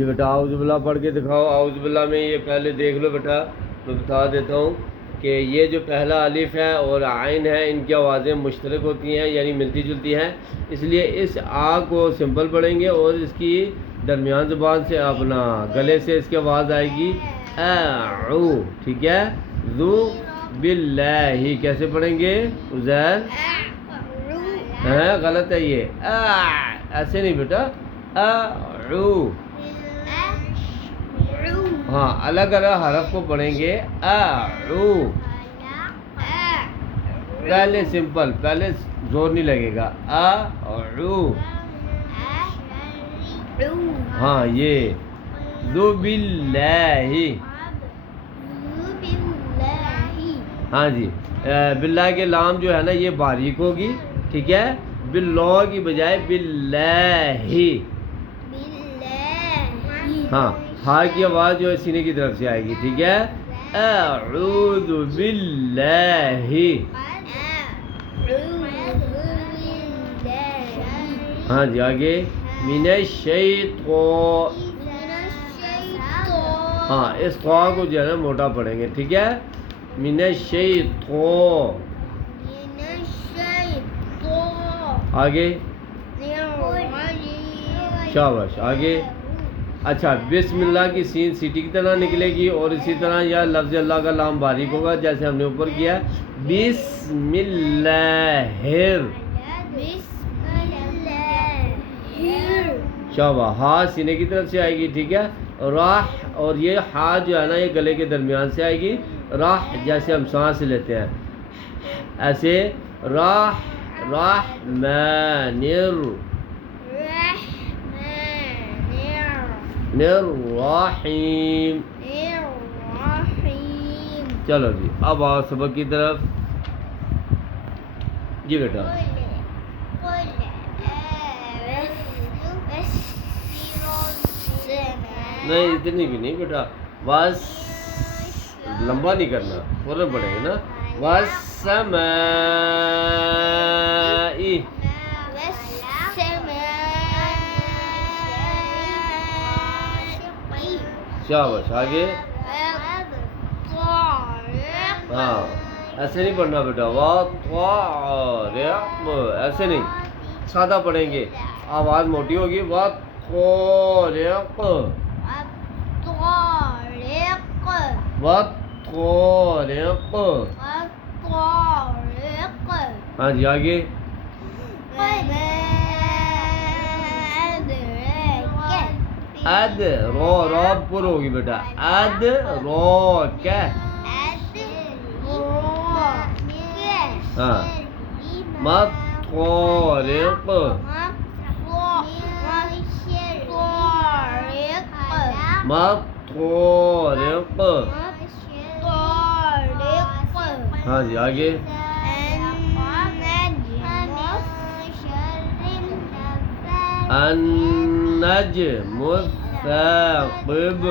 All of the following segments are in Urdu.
جی بیٹا اعوذ باللہ پڑھ کے دکھاؤ. اعوذ باللہ میں یہ پہلے دیکھ لو بیٹا, میں بتا دیتا ہوں کہ یہ جو پہلا الف ہے اور عین ہے ان کی آوازیں مشترک ہوتی ہیں, یعنی ملتی جلتی ہیں, اس لیے اس آ کو سمپل پڑھیں گے اور اس کی درمیان زبان سے اپنا گلے سے اس کی آواز آئے گی اعو, ٹھیک ہے. ذو باللہ کیسے پڑھیں گے عزیر؟ غلط ہے یہ, ایسے نہیں بیٹا, اعو. ہاں الگ الگ حرف کو پڑھیں گے اعو. پہلے سمپل, پہلے زور نہیں لگے گا, اعو. ہاں یہ ذو باللہ. ہاں جی باللہ کے لام جو ہے نا یہ باریک ہوگی, ٹھیک ہے, باللہ کی بجائے باللہ. ہاں ہا کی آواز جو ہے سینے کی طرف سے آئے گی, ٹھیک ہے. اعوذ باللہ. ہاں جی آگے من الشیطان. ہاں اس طا کو جو ہے نا موٹا پڑھیں گے, ٹھیک ہے. من الشیطان. آگے شاباش. آگے اچھا بسم اللہ کی سین سیٹی کی طرح نکلے گی, اور اسی طرح یا لفظ اللہ کا لام باریک ہوگا جیسے ہم نے اوپر کیا. بسم اللہ. شاباش. ہا سینے کی طرف سے آئے گی, ٹھیک ہے. راہ, اور یہ ہا جو ہے نا یہ گلے کے درمیان سے آئے گی. راہ جیسے ہم سانس لیتے ہیں ایسے. راہ رحمانر الرحیم. چلو جی اب آؤ سبق کی طرف. جی بیٹا نہیں اتنی بھی نہیں بیٹا, بس لمبا نہیں کرنا, فوراً پڑھیں گے نا. والسماء. شاباش. آگے ہاں ایسے نہیں پڑھنا بیٹا, والطارق ایسے نہیں, سادہ پڑھیں گے, آواز موٹی ہوگی. والطارق. والطارق. ہاں جی آگے اد رو پر ہوگی بیٹا. اد رو کیا, ہاں مطارق. مطارق. ہاں جی آگے النجم الثاقب.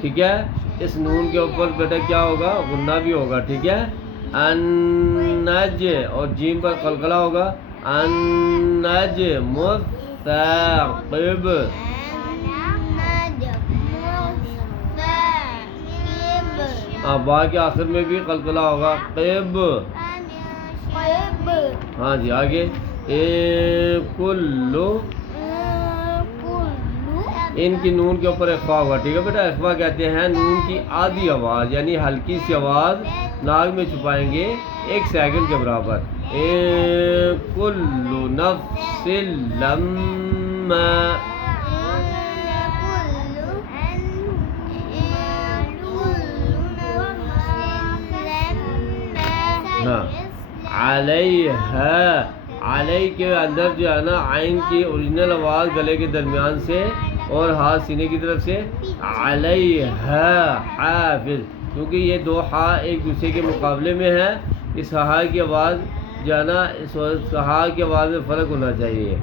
ٹھیک ہے. اس نون کے اوپر بیٹا کیا ہوگا, غنہ بھی ہوگا, ٹھیک ہے. النج, اور جیم پر قلقلہ ہوگا. النجم الثاقب. با کے آخر میں بھی قلقلہ ہوگا. قب. ہاں جی آگے کلو. ان کی نون کے اوپر اخفا ہوگا, ٹھیک ہے بیٹا. اخفا کہتے ہیں نون کی آدھی آواز, یعنی ہلکی سی آواز ناک میں چھپائیں گے 1 سیکنڈ کے برابر. کلو نفس لما. ہاں علیہ. علیہ کے اندر جو ہے نا عین کی اوریجنل آواز گلے کے درمیان سے اور ہاتھ سینے کی طرف سے. علیہ حافظ, کیونکہ یہ دو ہا ایک دوسرے کے مقابلے میں ہے, اس ہا کی آواز جو ہے نا اس ہا کی آواز میں فرق ہونا چاہیے.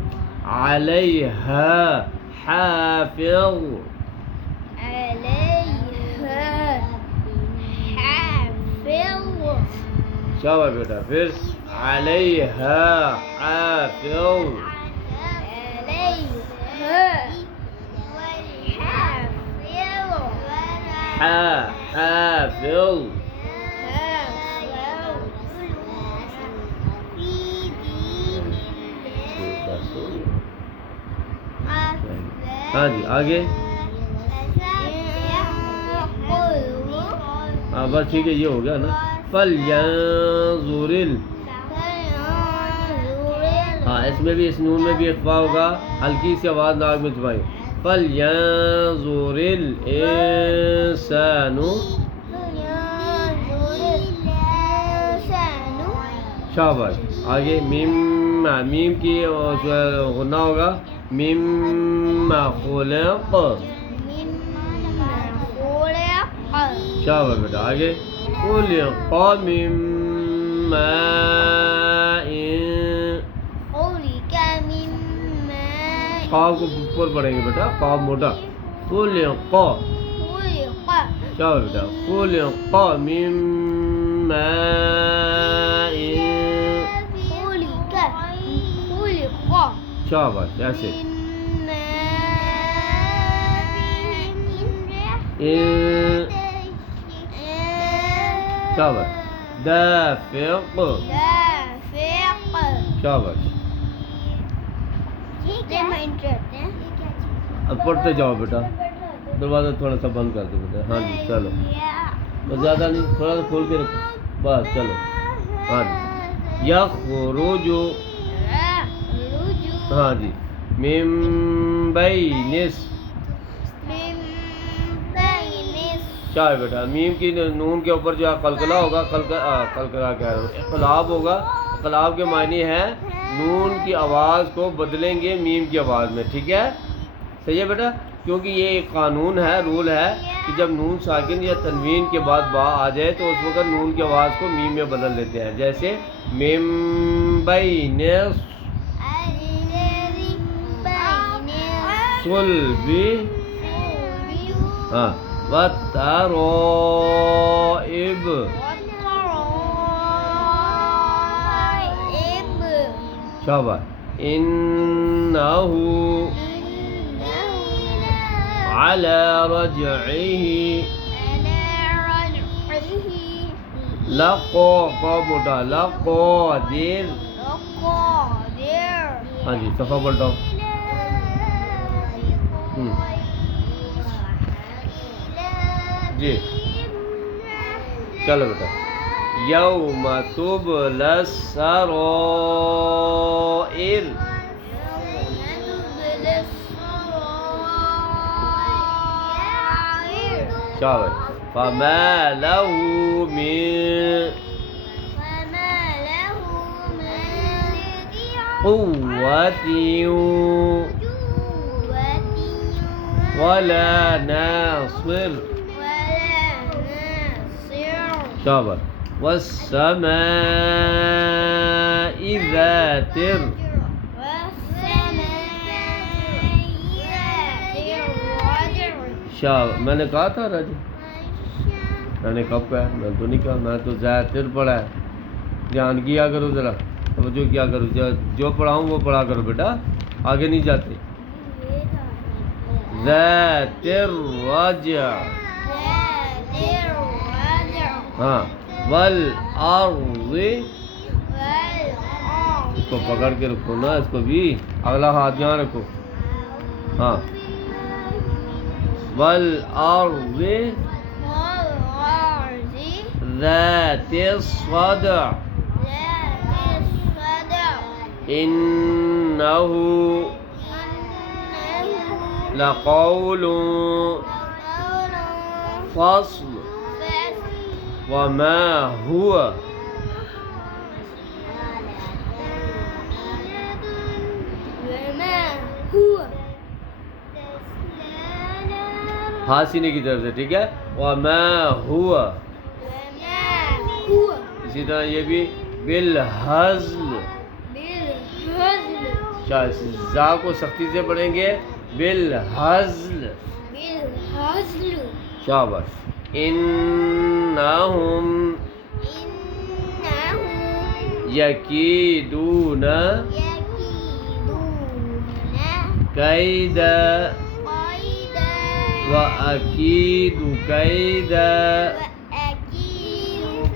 علیہ حافظ. شاباش بیٹا. پھر علیہ حافظ. حافظ. ہاں جی آگے. ہاں بس ٹھیک ہے، یہ ہو گیا نا. فَلْيَنظُرِ ہاں اس میں بھی، اس نون میں بھی اخفا ہوگا، ہلکی سی آواز ناک میں دبائیں. فَلْيَنظُرِ الْإِنسَانُ. شاباش. آگے میم کی غنہ ہوگا. مما خلق. شاباش بیٹا. آگے خلق من ماء. قاف کو اوپر پڑھیں گے بیٹا، قاف موٹا. خلق. شاباش بیٹا. خلق من ماء. شاباش ایسے. شاباش. دافق. شاباش. اب پڑھتے جاؤ بیٹا، دروازہ تھوڑا سا بند کر دو بیٹا. ہاں جی چلو، بس زیادہ نہیں، تھوڑا سا کھول کے رکھو بس. چلو ہاں جی. یخرج. ہاں جی. من بین. شاید بیٹا میم کی نون کے اوپر جو ہے قلقلہ ہوگا. قلقلہ کہہ رہا ہوں، انقلاب ہوگا. انقلاب کے معنی ہے نون کی آواز کو بدلیں گے میم کی آواز میں. ٹھیک ہے، صحیح ہے بیٹا. کیونکہ یہ ایک قانون ہے، رول ہے کہ جب نون ساکن یا تنوین کے بعد با آ جائے تو اس وقت نون کی آواز کو میم میں بدل دیتے ہیں. جیسے میم بین صلبی. ہاں. والترائب. شاباش. انه على رجعه لقادر. ہاں جی صفحہ پلٹاؤ. جی چلو بیٹا. یوم تبلی السرائر. شاباش. فما له من قوة ولا ناصر. شاباش. والسماء ذات. میں نے کہا تھا راجی، میں نے کب کہا؟ میں تو نہیں کہا، میں تو ذاتر پڑھا ہے. دھیان کیا کرو ذرا، توجہ کیا کرو. جو پڑھاؤں وہ پڑھا کرو بیٹا، آگے نہیں جاتے. ذات الرجع. ہاں. والارض. اس کو پکڑ کے رکھو نا، اس کو بھی اگلا ہاتھ یہاں رکھو. ہاں. والارض ذات الصدع. انه لقول فصل وما هو. ہاتھ سینے کی طرف سے. ٹھیک ہے. وما هو. اسی طرح یہ بھی بالحزل. زا کو سختی سے پڑھیں گے. بالحزل. شاباش. انہم یکیدون کیدا قیدا وأکید کیدا. وأكيد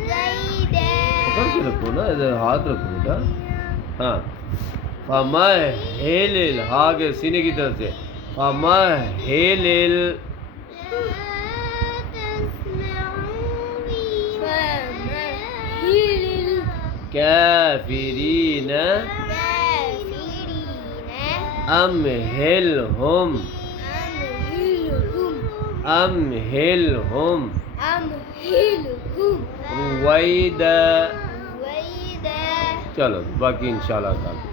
كيدا. پکڑ کے رکھو نا، ادھر ہاتھ رکھو بیٹا. ہاں فمہل ہا کے سینے کی طرف سے فمہل الکافرین امہلہم امہلہم رویدا. چلو باقی انشاءاللہ.